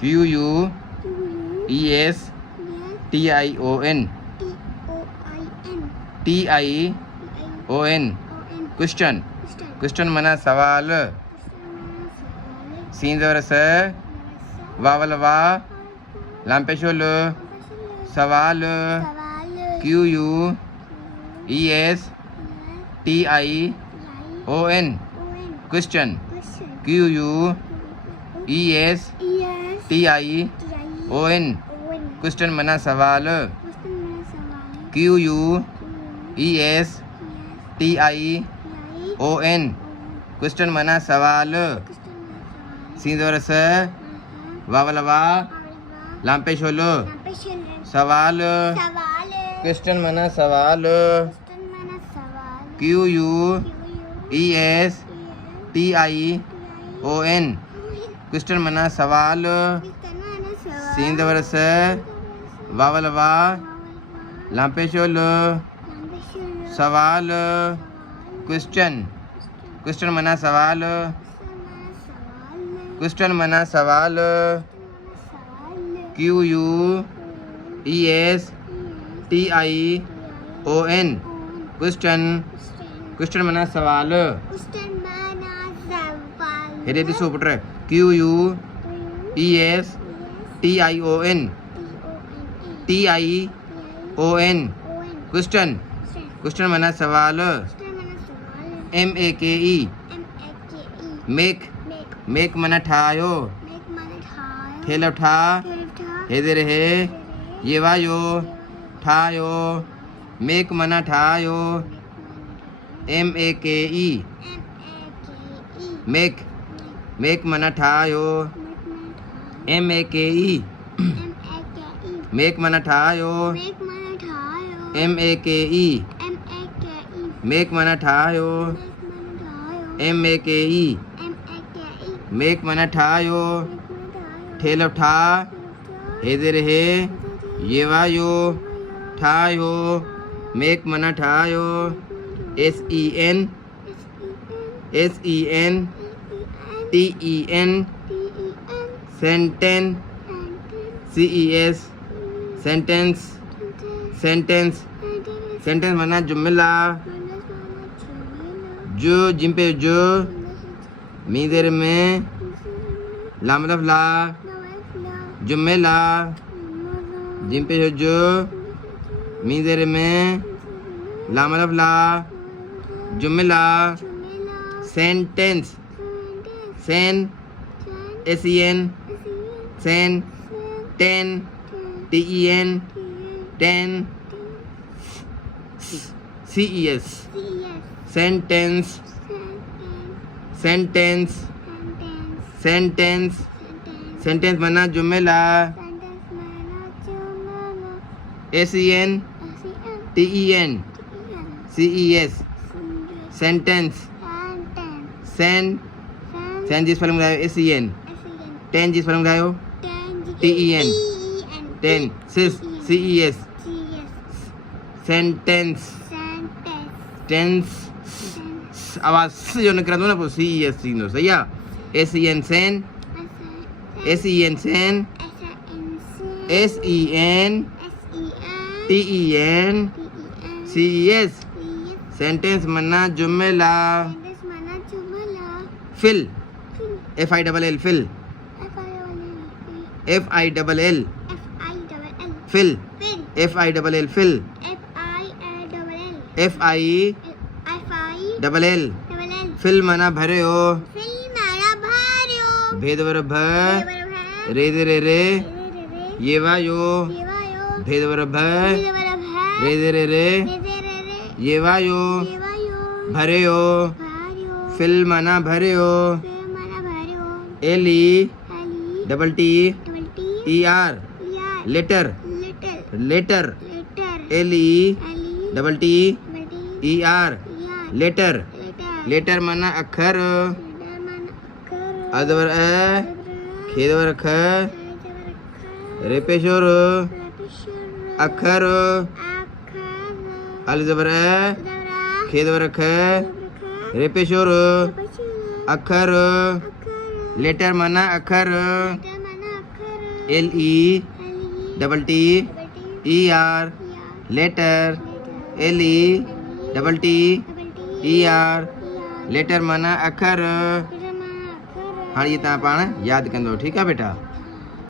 Question. Question. Question मना सवाल. सींदवरस वावलवा लांपेशोल सवाल. Question. Question. Question. Question मना सवाल. Question मना सवाल. सींदवरस वावलवा लांपेशोल सवाल. Question मना सवाल. Question मना सवाल. सींदवरस वावलवा लांपेशोल सवाल. Question. Question मना सवाल. Question मना सवाल. Question. Question मना सवाल. हेरे दिसो पुत्र. Question. Question मना सवाल. Make मना ठायो. ठेल ठा हेदे रहे ये वायो ठायो. Make मना ठायो. Make मना ठायो. Make मना ठायो. Make मना ठायो. Make मना ठायो. ठेल ठा हेदे रहे ये वायो ठायो. Make मना ठायो. Sentence. Sentence मना जुमला. जो जिम्पे जो मीदर में लामलफ ला जुमेला. जिम्पे जो मीदर में लामलफ ला जुमेला. Sentence. Sen ten ces. Sentence. Sentence मना जुमेला. Sentence. Sen जिस फल में गायो sen. Ten जिस फल में गायो ten. Ten ces. Sentence. Tense आवाज जो निकला दो ना वो ces सीनो सही है. sen sen ces. Sentence मना जुमेला. Fill. Fill. Fill. Fill. Fill मना भरे हो. भेद वर भ रे दे रे ये वायो. भेद वर भ रे दे रे ये वायो. भरे हो. फिल मना भरे हो. LETTER letter. LETTER लेटर मना अक्षर. अदवर खेदवर ख रेपेशोर अक्षर. अलजबर खेदवर ख रेपेशोर अक्षर. लेटर मना अक्षर. LE double T ER letter LE double T ER letter माना अखर। हाँ ये तव्हां पाण यादि कंदो, ठीकु आहे बेटा।